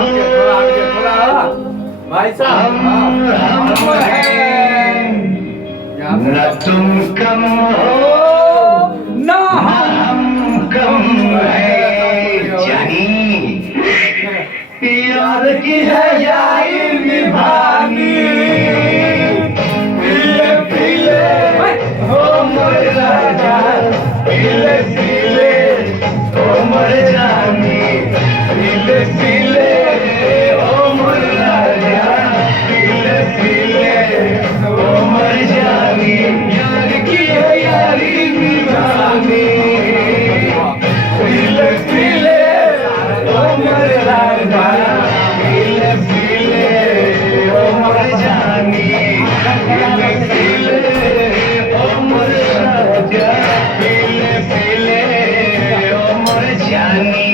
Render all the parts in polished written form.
थोड़ा भाई साहब न तुम कम हो ना हम कम है जानी याद की है यारी निभानी पीले पीले हो मर राजा पीले पीले हो मर जानी पीले पीले हो मर राजा पीले पीले हो मर जानी यार की है यारी निभानी पीले पीले हो मर राजा पीले पीले हो मर जानी पीले पीले हो मर राजा पीले पीले हो मर जानी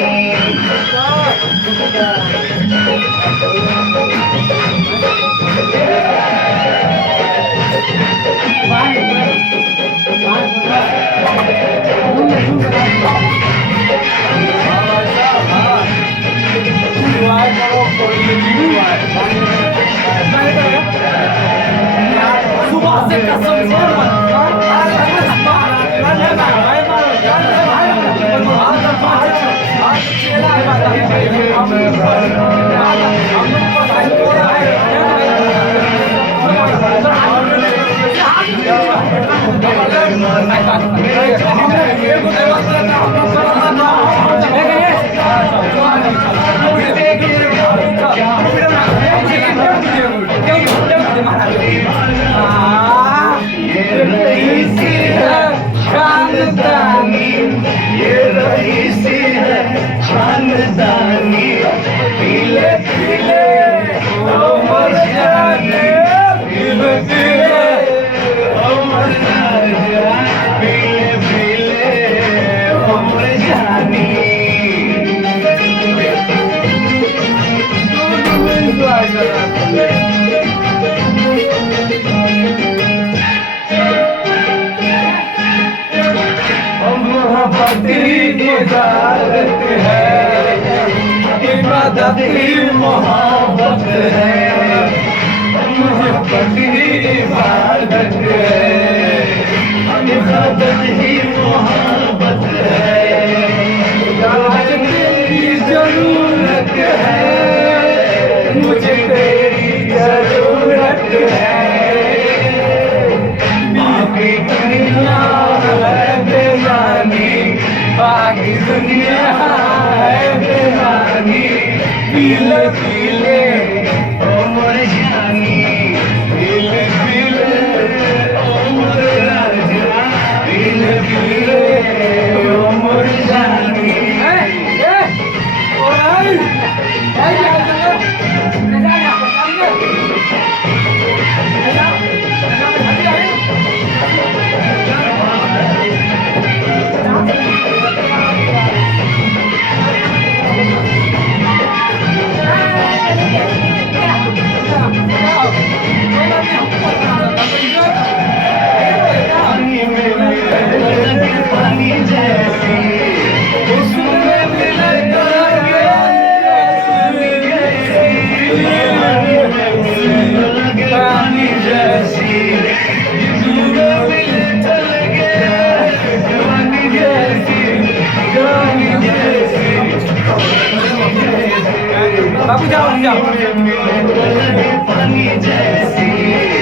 सुबह से कसम से ये रईसी है खानदानी पीले पीले हो मर जाने पीले पीले हो मर राजा पीले पीले हो मर जानी मोहब्बत इबादत है इबादत मोहब्बत है मोहब्बत इबादत है इबादत ही मोहब्बत है तेरी जरूरत है मुझे तेरी जरूरत है बाकी दुनिया है बेमानी बाकी दुनिया है बेमानी पीले पीले ओ मर जानी पीले पीले ओ मर राजा पीले पीले ओ मर जानी पानी जैसी उसमें मिले पानी जैसी पानी जैसी बाबू जाओ पानी जैसी